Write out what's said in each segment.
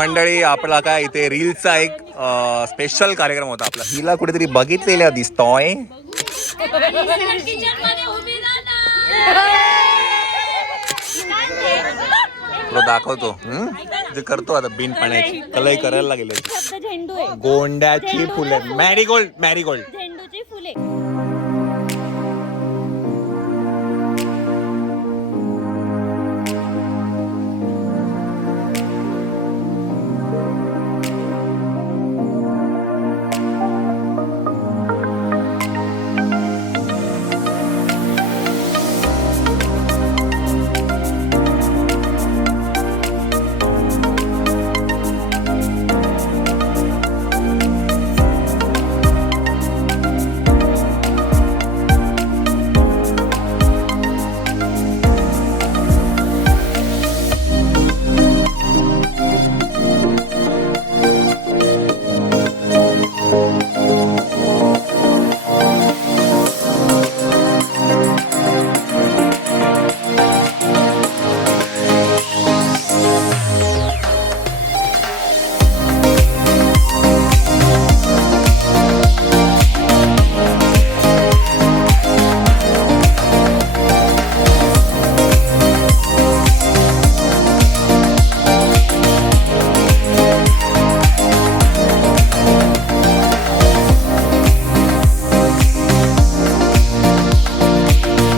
मंडळी आपला काय इथे रीलचा एक स्पेशल कार्यक्रम होता आपला. हिला कुठेतरी बघितलेला दिसतोय. तुला दाखवतो जे करतो आता बिन पाण्याची कलई करायला लागेल. गोंड्याची फुले, मॅरीगोल्ड, मॅरीगोल्ड. झेंडूची फुले.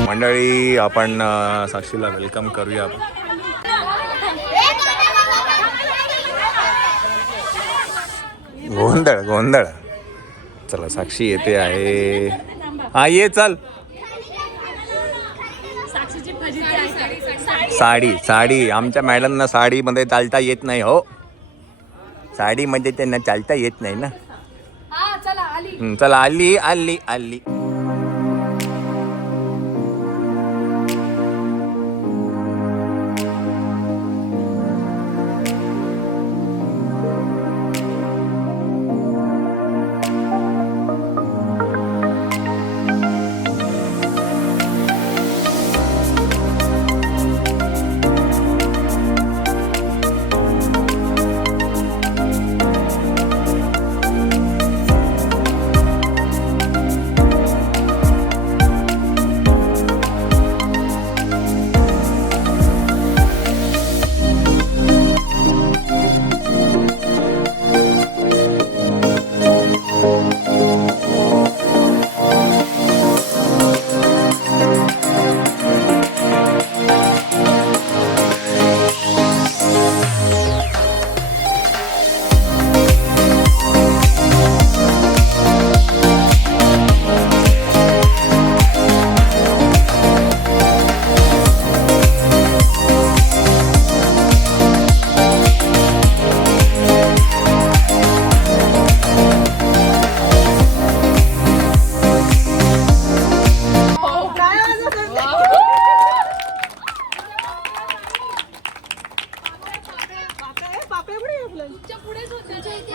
मंडळी आपण साक्षीला वेलकम करूया. गोंधळ गोंधळ. चला साक्षी येते आहे. हा ये चल. साडी साडी आमच्या मॅडमना साडीमध्ये चालता येत नाही हो. साडीमध्ये त्यांना चालता येत नाही ना. चला आली आली आली.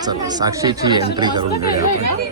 चला साक्षीची एंट्री करून घेऊया आपण.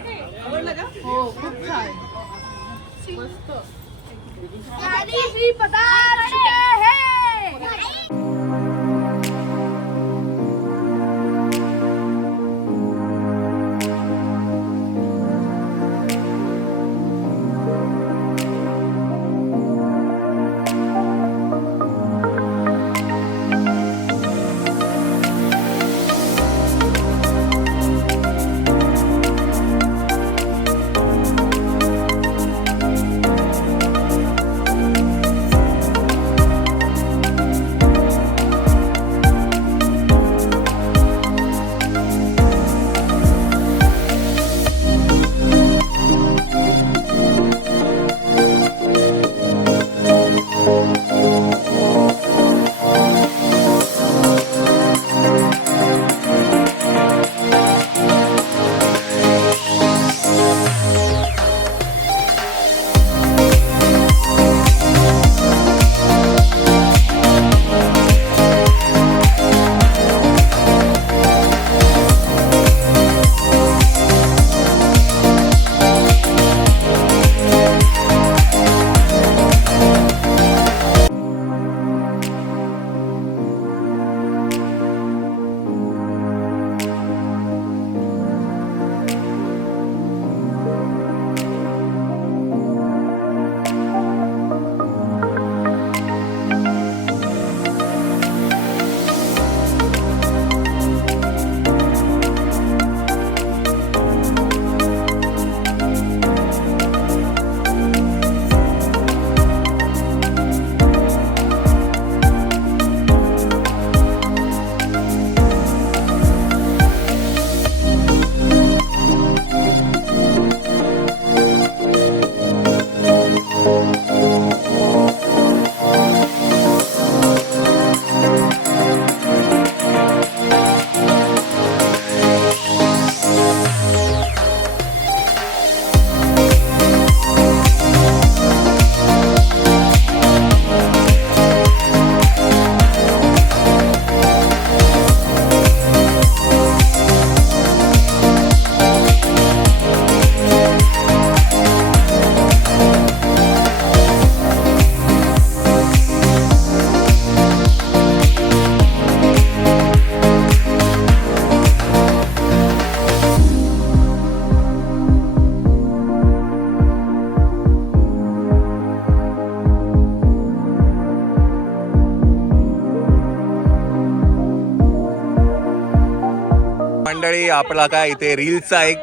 मंडळी, आपला काय इथे रील्सचा एक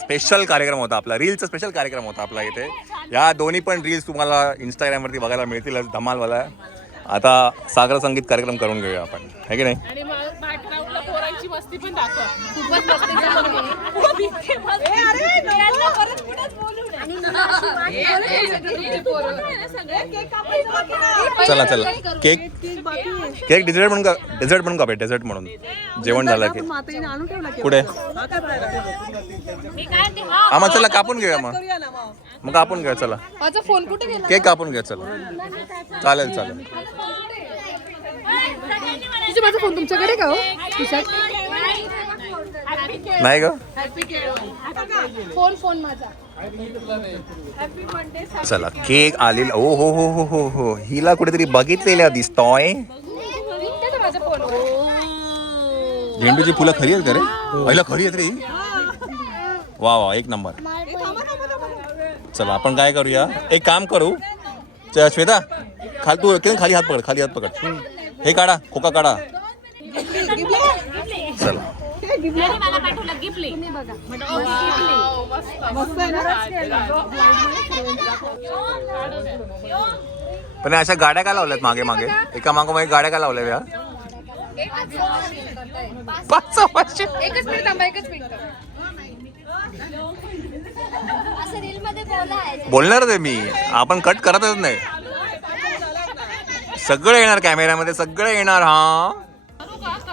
स्पेशल कार्यक्रम होता आपला. रील्सचा स्पेशल कार्यक्रम होता आपला इथे. या दोन्ही पण रील्स तुम्हाला इंस्टाग्रामवरती बघायला मिळतीलच, धमालवाला. आता सागर संगीत कार्यक्रम करून घेऊया आपण, है की नाही? चला चला, केक केक डेझर्ट म्हणून का डेझर्ट म्हणून जेवण झालं की पुढे मग चला कापून घेऊया. मग कापून घेऊया. चला फोन कुठे गेला? केक कापून घ्या. चला चालेल चालेल. माझा फोन तुमच्याकडे का हो? नाही ग, फोन माझा. चला केक आलेला. ओ हो हो हो हो हो, हिला कुठेतरी बघितलेल्या दिसतोय. झेंडूची फुलं खरी आहेत का रे? पहिला खरी आहेत रे. वा वा, एक नंबर. चला आपण काय करूया, एक काम करू. श्वेता तू खाली हात पकड, खाली हात पकड. हे काढा, खोका काढा. चला पण अशा गाड्या का लावल्यात मागे मागे, एका मागोमागे गाड्या का लावल्या या? 500 एकच मिनिट थांबा, एकच मिनिट. बोलणारच आहे मी, आपण कट करतच नाही. सगळं येणार कॅमेऱ्यामध्ये, सगळं येणार. हा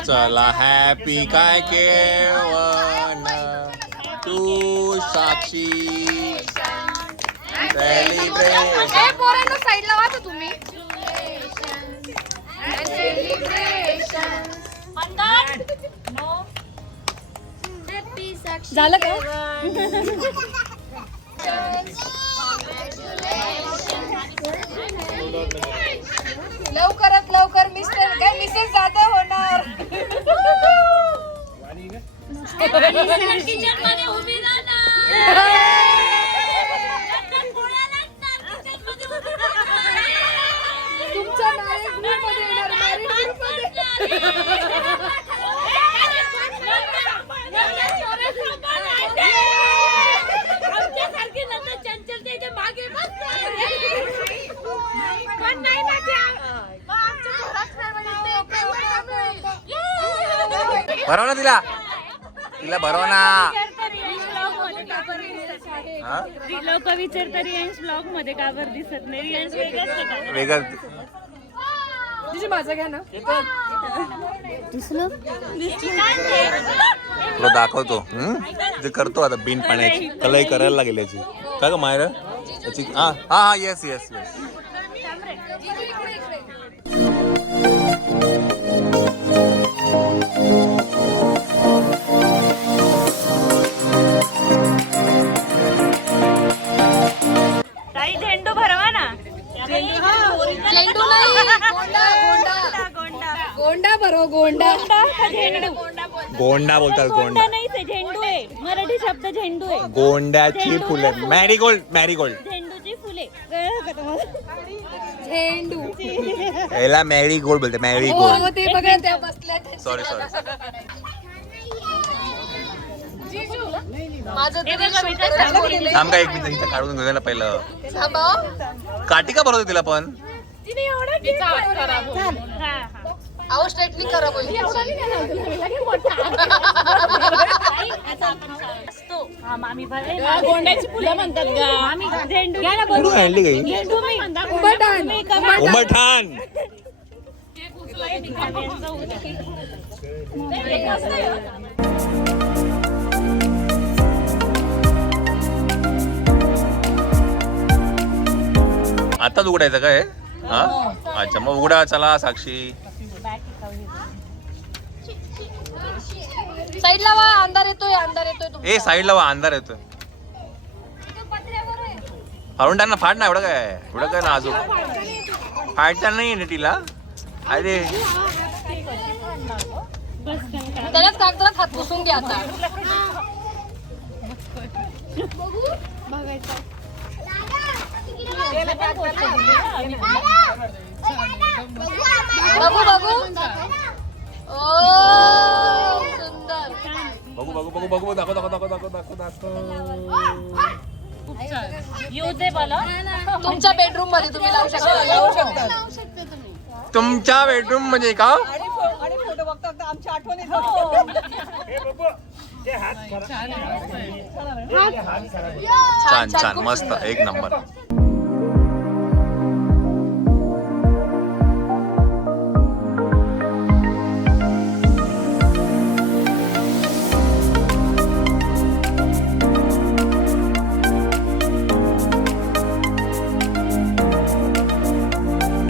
चला, हॅपी काय केवण तू साक्षी सेलिब्रेशन. पोरांना साईडला वाचा तुम्ही. झालं का? लवकरात लवकर मिस्टर काय मिसेस जाधव होणार. तुमच्या मॅरेज ग्रुपमध्ये येणार, मॅरेज भरव ना तिला, तिला भरव ना. लोक विचारतात रियांश ब्लॉग मध्ये का बरं दिसत नाही? रियांश वेगळं तुझी माझं घ्या ना. तुला दाखवतो. जे करतो आता बिन पाण्याची कलई करायला लागेल याची. काय ग मायरा याची? हा हा हा, येस येस येस. ताई झेंडू भरवा ना. झेंडू नाही, गोंडा भरो. गोंडा झेंडू गोंडा बोलतात. गोंडा नाही, ते झेंडू आहे. मराठी शब्द झेंडू आहे. गोंड्याची फुले, मॅरीगोल्ड. मॅरीगोल्ड, झेंडूची फुले. कळलं का तुम्हाला? झेंडू याला मॅरीगोल्ड बोलते. मॅरीगोल्ड. हो, ते बघा त्या बसल्या. Sorry sorry. माझं थांब का एक मिनिट, इथं काढून घेऊया पहिलं. काठी का भरवते तिला पण? आहो स्ट्रेटनिंग करा बोल. गोंड्याची फुलं म्हणतात का? झेंडू घ्या ना. कुठून आणली गई? झेंडू नाही म्हणतात. उंबरठाण. आताच उघडायचं काय? हा अच्छा, मग उघडा. चला साक्षी. साईडला वा, अंधार येतोय, अंधार येतोय. ए साईडला वा, अंधार येतोय. फाडून टाक ना. फाड ना. एवढं काय ना अजून फाडता नाही ना तिला. अरे त्यालाच कागदात हात पुसून घ्या आता. बघू बघू. ओ सुंदर. बघू बघू बघू दाखव दाखव दाखव दाखव दाखव दाखव. येऊ दे मला. तुमच्या बेडरूम मध्ये तुम्ही लावू शकता. तुमच्या बेडरूम मध्ये का? आणि फोटो बघता बघता आमची आठवण छान छान मस्त एक नंबर.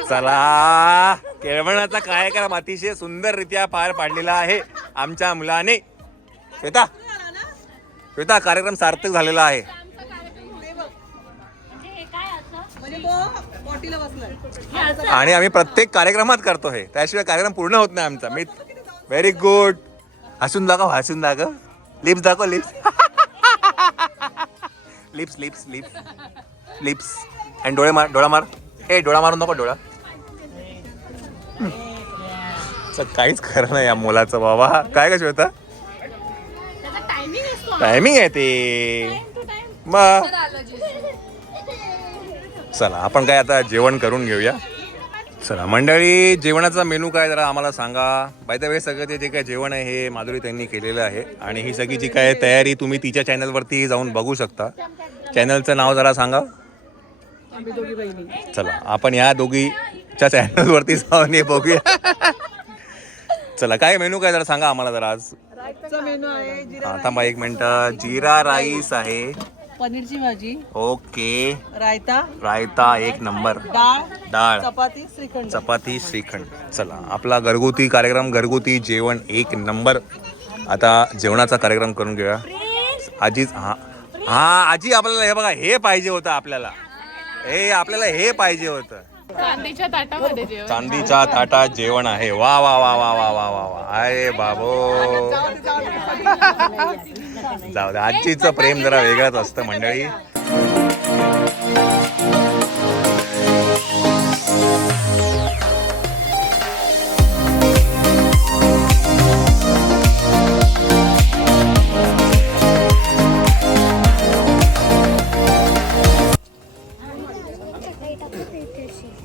चला केळवणाचा कार्यक्रम अतिशय सुंदररित्या पार पाडलेला आहे आमच्या मुलाने. श्वेता श्वेता कार्यक्रम सार्थक झालेला आहे. आणि आम्ही प्रत्येक कार्यक्रमात करतो हे, त्याशिवाय कार्यक्रम पूर्ण होत नाही आमचा. मी व्हेरी गुड. हसून दाखव हसून दाखव. लिप्स दाखव lips. Lips lips lips lips. आणि डोळे मार डोळा मार. ए डोळा मारून नको डोळा. काहीच खरं नाही या मुलाचं बाबा. काय का श्वेता टायमिंग आहे ते मग. चला आपण काय आता जेवण करून घेऊया. चला मंडळी जेवणाचा मेनू काय जरा आम्हाला सांगा. बाय द वे सगळं ते जे काय जेवण आहे हे माधुरी त्यांनी केलेलं आहे. आणि ही सगळी जी काय तयारी तुम्ही तिच्या चॅनलवरती जाऊन बघू शकता. चॅनलचं नाव जरा सांगा. चला आपण या दोघीच्या चॅनलवरती जाऊन हे बघूया. चला काय मेनू काय जरा सांगा आम्हाला जरा आज. मेनू आहे हा थांबा एक मिनिट. जीरा राईस आहे. पनीरची भाजी. ओके. रायता. रायता एक नंबर. डाळ. चपाती श्रीखंड. चपाती श्रीखंड. चला आपला घरगुती कार्यक्रम घरगुती जेवण एक नंबर. आता जेवणाचा कार्यक्रम करून घेऊया. आजीच हा हा आजी आपल्याला हे बघा हे पाहिजे होतं आपल्याला. हे आपल्याला हे पाहिजे होतं. चांदीच्या ताटामध्ये जेवण. चांदीच्या ताटात जेवण आहे. वा वा वा वा वा वा वा वा. अरे बाबो जाऊ दे. आजीचं प्रेम जरा वेगळंच असतं मंडळी.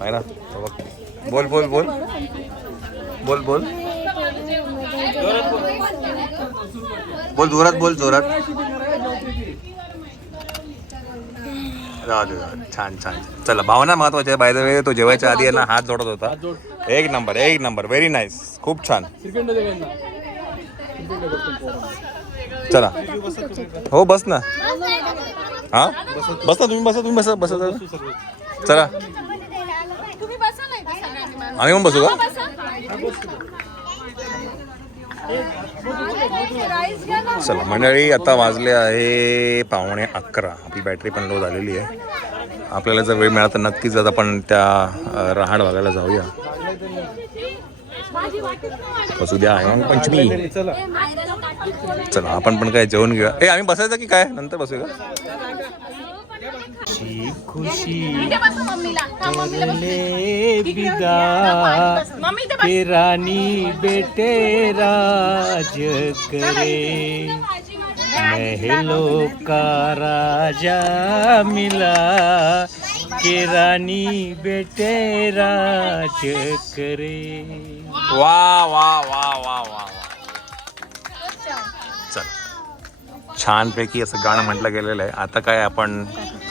ना बोल बोल बोल बोल बोल बोल जोरात बोल जोरात. छान छान. चला भावना महत्वाच्या. बाय द वे तो जेवायच्या आधी यांना हात जोडत होता. एक नंबर एक नंबर. Very nice. खूप छान. चला हो बस ना. हा बस ना तुम्ही बसा तुम्ही बसा बसा. चला आम्ही पण बसू का. चला मंडळी आता वाजले आहे 11:15. आपली बॅटरी पण लो झालेली आहे. आपल्याला जर वेळ मिळाला तर नक्कीच आता आपण त्या रहाड भागाला जाऊया. बसू द्या आहे पंचमी. चला आपण पण काय जेवण घेऊया. ए आम्ही बसायचं की काय नंतर बसूया का. खुशी के रानी बेटे राज करे महलों का राजा मिला के रानी बेटे राज करे. वा वा वा वा वा. चल छानपैकी असं गाणं म्हटलं गेलेलं आहे. आता काय आपण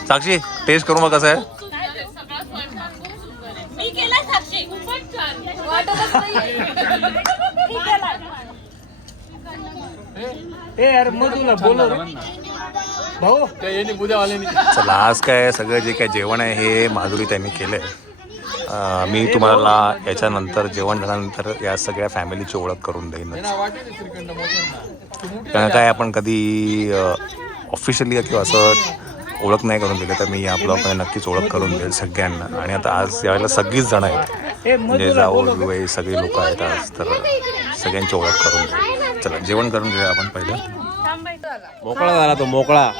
साक्षी टेस्ट करू मग कसं आहे. चला आज काय सगळं जे काय जेवण आहे हे माधुरी त्यांनी केलंय. मी तुम्हाला याच्यानंतर जेवण झाल्यानंतर या सगळ्या फॅमिलीची ओळख करून देईन. कारण काय आपण कधी ऑफिशियली किंवा असं ओळख नाही करून दिली तर मी या ब्लॉगमध्ये नक्कीच ओळख करून देईल सगळ्यांना. आणि आता आज यावेळेला सगळीच जण आहेत म्हणजे जाऊ जुळे सगळे लोक आहेत आज. तर सगळ्यांची ओळख करून देईल. चला जेवण करून घेऊया आपण पहिलं. मोकळा झाला तो मोकळा.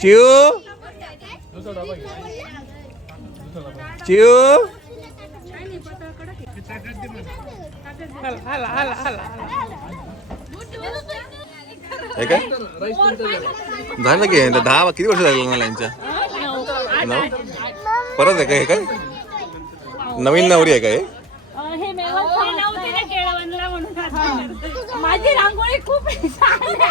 चिऊ चिऊ हे काय झालं की 10 किती वर्ष झाली लग्नाला यांच्या? 9. परत आहे का हे काय नवीन नवरी आहे का हे? हे मेवा नव्हते ना केळवणला म्हणून आता. माझी रांगोळी खूप छान आहे.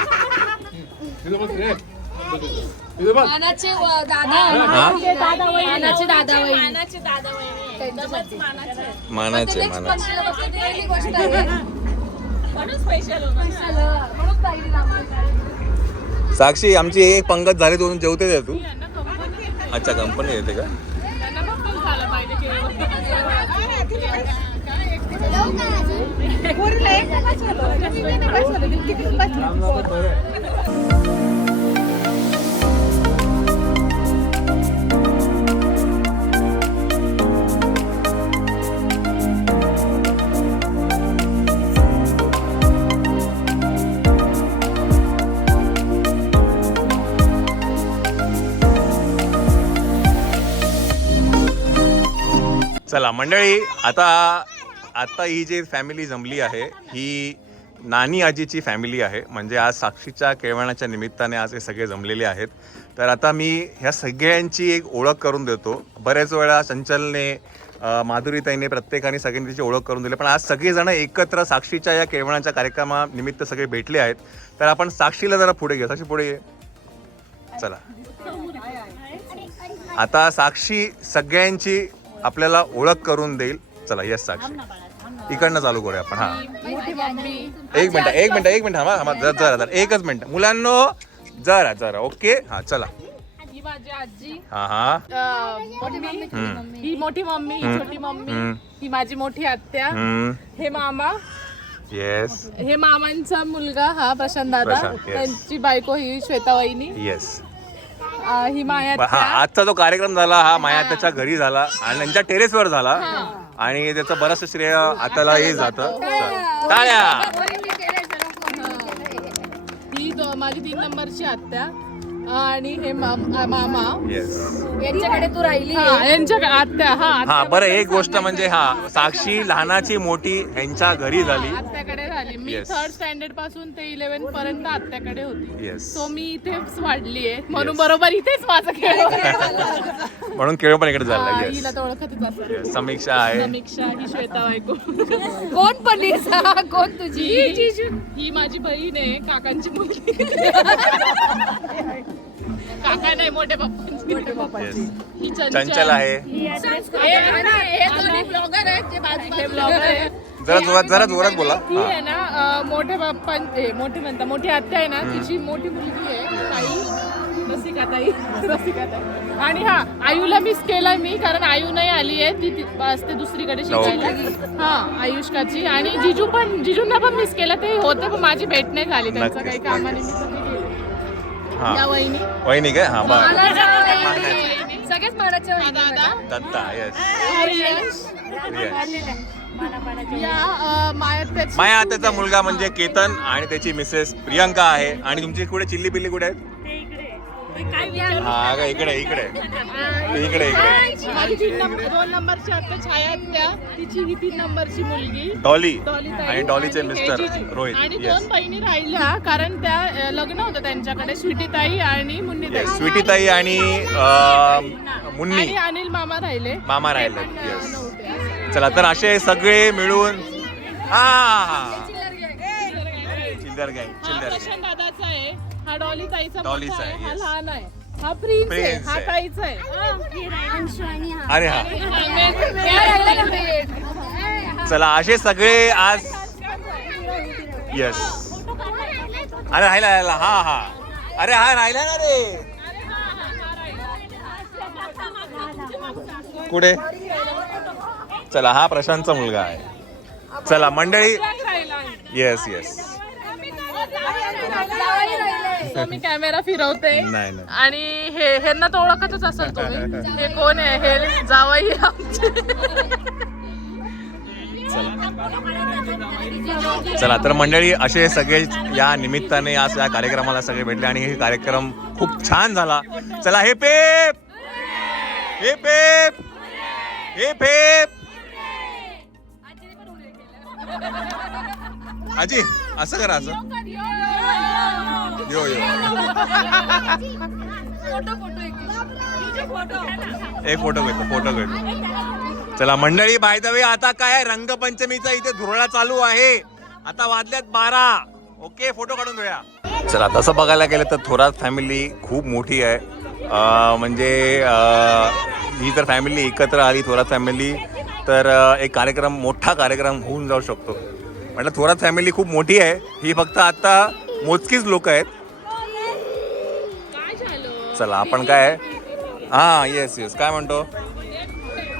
मानाचे दादा हा मानाचे दादा वहिनी मानाचे दादा वहिनी एकदमच मानाचे आहेत. मानाचे नेक्स्ट पंचमीला बघते पहिली गोष्ट आहे म्हणून स्पेशल होणार. म्हणून पहिली रांगोळी. साक्षी आमची एक पंगत झाली दोन जेवते दे तू. अच्छा कंपनी येते का? चला मंडळी, आता ही जी फॅमिली जमली आहे ही नानी आजीची फॅमिली आहे. म्हणजे आज साक्षीच्या केळवणाच्या निमित्ताने आज हे सगळे जमलेले आहेत. तर आता मी ह्या सगळ्यांची एक ओळख करून देतो. बऱ्याच वेळा चंचलने माधुरीताईने प्रत्येकाने सगळ्यांनी तिची ओळख करून दिली, पण आज सगळेजण एकत्र साक्षीच्या या केळवणाच्या कार्यक्रमानिमित्त सगळे भेटले आहेत. तर आपण साक्षीला जरा पुढे घेऊ. साक्षी पुढे ये. चला आता साक्षी सगळ्यांची आपल्याला ओळख करून देईल. चला यस साक्षी इकडनं चालू करूया आपण. हा एक मिनिट हा जरा एकच मिनिट मुलांनो, जरा ओके. हा चला. ही माझी आजी, हा मम्मी, ही मोठी मम्मी, ही छोटी मम्मी, ही माझी मोठी आत्या, हे मामा, येस हे मामांचा मुलगा हा प्रशांत दादा, प्रशांत, yes. त्यांची बायको ही श्वेता वहिनी, येस. ही माया हा आजचा जो कार्यक्रम झाला हा माया त्याच्या घरी झाला आणि त्यांच्या टेरेसवर झाला आणि त्याचं बरंचसं श्रेय आताला हे जातं. टाळ्या. ही माझी 3 नंबरची आत्या आणि हे मामा, येस. यांच्याकडे तू राहिली, यांच्याकडे आत्या. हा बरं एक गोष्ट म्हणजे हा साक्षी लहानाची मोठी यांच्या घरी झाली. आत्याकडे झाली. मी Yes. 3rd स्टँडर्ड पासून ते 11 पर्यंत आत्याकडे होती. येस. सो मी इथेच वाढली आहे म्हणून बरोबर इथेच माझं खेळ म्हणून केळ पण इकडे झाला. हिला येस. तर ओळखतच असेल. समीक्षा आहे. समीक्षा ही श्वेता बायको. कोण पण कोण तुझी? ही माझी बहीण आहे, काकांची मुलगी. काका नाही, मोठे पप्पांची. येस. ही चंचल आहे. हे दोन्ही ब्लॉगर आहेत, ते बाजूचे ब्लॉगर आहेत. जरा जोरात बोला. ती आहे ना मोठे पप्पा, मोठी म्हणता मोठी आत्या आहे ना, तिची मोठी मुलगी आहे ताई, रसिकाताई. आणि हा आयुला मिस केलाय मी, कारण आयु नाही आली आहे, ती असते दुसरीकडे शिकायला. हा आयुष्काची. आणि जिजूंना पण मिस केलं, ते होते पण माझी भेट नाही झाली त्यांचं काही कामानिमित्त. या वहिनी काय? हा बरं. सगळेच मानाचे दादा, दत्ता. येस. माया आत्याचा मुलगा म्हणजे केतन आणि त्याची मिसेस प्रियंका आहे. आणि तुमची कुठे चिल्ली पिल्ली कुठे आहेत? हा का इकडे माझी 2 नंबरची आत्या छाया आत्या, तिची ही 3 नंबरची मुलगी डॉली ताई. आणि डॉलीचे मिस्टर रोहित. आणि 2 बहिणी राहिल्या, कारण त्या लग्न होतं त्यांच्याकडे, स्वीटीताई आणि मुन्नीताई. स्वीटीताई आणि मुन्नी आणि अनिल मामा राहिले. येस. चला तर असे सगळे मिळून चिल्लर गँग. प्रशांत दादाचा आहे, हा डॉली ताईचा डॉलीचा मोठा आहे, आहे, हा yes. लहान आहे, हा प्रिन्स आहे, प्रिन्स हा आहे. ताईचा आहे. अरे हा चला असे सगळे आज. येस. अरे राहिला. हा अरे हा राहिला ना रे. कुठे? चला हा प्रशांतचा मुलगा आहे. चला मंडळी. येस. मी कॅमेरा फिरवते नाही. आणि ह्यांना तर ओळखतच असेल तुम्ही. हे कोण आहे? हे जावई आमचे. चला तर मंडळी असे सगळे या निमित्ताने आज या कार्यक्रमाला सगळे भेटले आणि हे कार्यक्रम खूप छान झाला. चला हे पेप. आजी असं करा असं यो यो एक फोटो घेतो चला मंडळी. बाय द वे आता काय रंगपंचमीचा इथे धुरळा चालू आहे. आता वाजल्यात 12. ओके फोटो काढून घेऊया. चला तसं बघायला गेलं तर थोरात फॅमिली खूप मोठी आहे. म्हणजे ही जर फॅमिली एकत्र आली थोरात फॅमिली तर एक कार्यक्रम मोठा कार्यक्रम होऊन जाऊ शकतो. म्हटलं थोरात फॅमिली खूप मोठी आहे. ही फक्त आता मोजकीच लोक आहेत. चला आपण काय हां येस येस काय म्हणतो.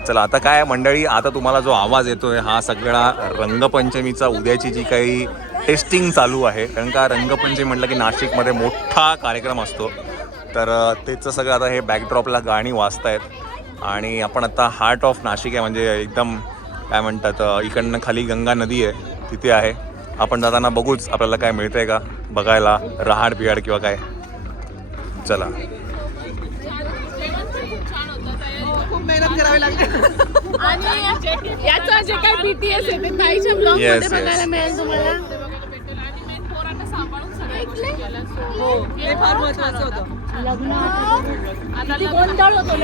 चला आता काय मंडळी आता तुम्हाला जो आवाज येतोय हा सगळा रंगपंचमीचा उद्याची जी काही टेस्टिंग चालू आहे. कारण का रंगपंचमी म्हटलं की नाशिकमध्ये मोठा कार्यक्रम असतो. तर त्याचं सगळं आता हे बॅकड्रॉपला गाणी वाजतायत आणि आपण आता हार्ट ऑफ नाशिक आहे म्हणजे एकदम काय म्हणतात इकडनं खाली गंगा नदी आहे तिथे आहे. आपण जाताना बघूच आपल्याला काय मिळतंय का बघायला रहाड बिहाड किंवा काय. चला खूप मेहनत करावी लागते. आणि याचा जे काही बीटीएस आहे ते ताईच्या ब्लॉग Yes, मध्ये yes. बघायला मिळेल तुम्हाला. आणि मेन पोरांना सांभाळून सगळं केलं. हो हे फार महत्वाचं होतं. आता गोंधळ होतो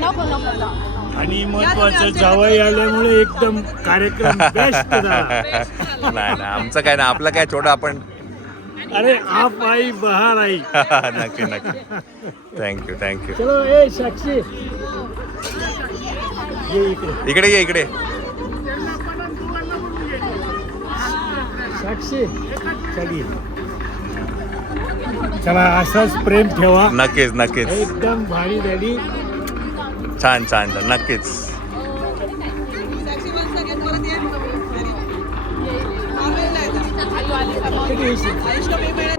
नको नको. आणि महत्वाचं जावई आल्यामुळे एकदम कार्यक्रम बेस्ट झाला. नाही नाही आमचं काय ना आपलं काय छोटं आपण अरे आप आई बहार आई. नक्की नक्की थँक्यू थँक्यू. चलो ए साक्षी ये इकडे. इकडे ये इकडे. साक्षी चली चला असंच प्रेम ठेवा. नक्कीच नक्कीच एकदम भारी झाली. छान छान छान नक्कीच. साक्षी बस सगळ्यात परत ये घरी. मारलेला आहे आता. आयुष का पेमेंट